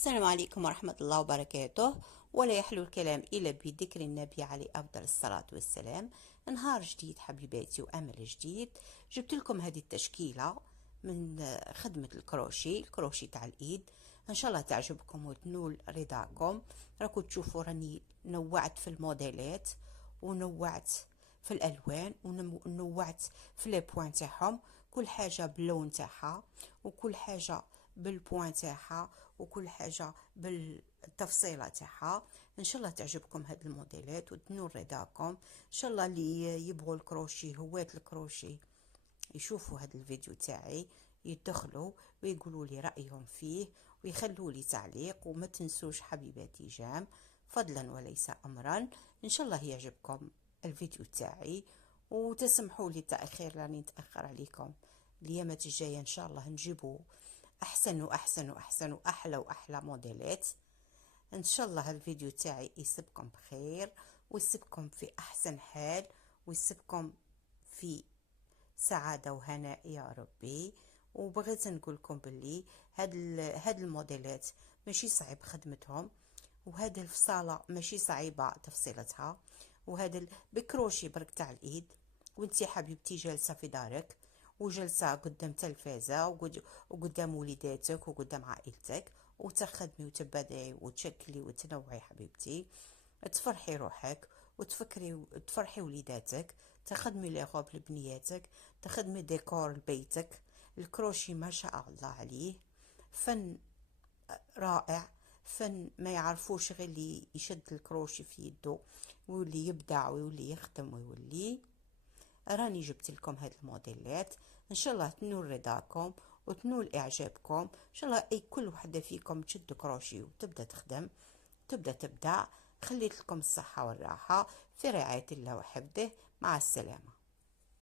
السلام عليكم ورحمة الله وبركاته. ولا يحلو الكلام إلا بذكر النبي عليه أفضل الصلاة والسلام. نهار جديد حبيباتي وأمل جديد. جبت لكم هذه التشكيلة من خدمة الكروشي تاع الإيد. إن شاء الله تعجبكم وتنول رضاكم. راكم تشوفوا راني نوعت في الموديلات ونوعت في الالوان ونوعت في لي بوين تاعهم، كل حاجه باللون تاعها وكل حاجه بالبوين تاعها وكل حاجه بالتفصيله تاعها. ان شاء الله تعجبكم هاد الموديلات وتنول رضاكم. ان شاء الله اللي يبغوا الكروشي هواة الكروشي يشوفوا هذا الفيديو تاعي يدخلوا ويقولوا لي رأيهم فيه ويخلوا لي تعليق. وما تنسوش حبيباتي جام فضلا وليس أمرا، إن شاء الله يعجبكم الفيديو تاعي. وتسمحوا لي تأخير لاني نتأخر عليكم. الأيامات الجاية إن شاء الله نجيبوا أحسن وأحسن وأحسن وأحلى وأحلى موديلات. إن شاء الله الفيديو تاعي يسبكم بخير ويسبكم في أحسن حال ويسبكم في سعادة وهناء يا ربي. وبغيت نقول لكم باللي هاد الموديلات ماشي صعيب خدمتهم، وهاد الفصالة ماشي صعيبة تفصيلتها، وهذا بكروشي برك تاع الايد. وانتي حبيبتي جالسة في دارك وجلسة قدام تلفازة وقدام وليداتك وقدام عائلتك وتخدمي وتبدعي وتشكلي وتنوعي حبيبتي، تفرحي روحك وتفكري تفرحي وليداتك، تخدمي لي غوب لبنياتك، تخدمي ديكور لبيتك. الكروشي ما شاء الله عليه فن رائع، فن ما يعرفوش غير اللي يشد الكروشي في يده ويولي يبدع ويولي يخدم ويولي. راني جبت لكم هاد الموديلات ان شاء الله تنول رضاكم وتنول اعجابكم. ان شاء الله اي كل وحده فيكم تشد كروشي وتبدا تخدم تبدا تبدع. خليت لكم الصحه والراحه في رعايه الله وحفظه. مع السلامه.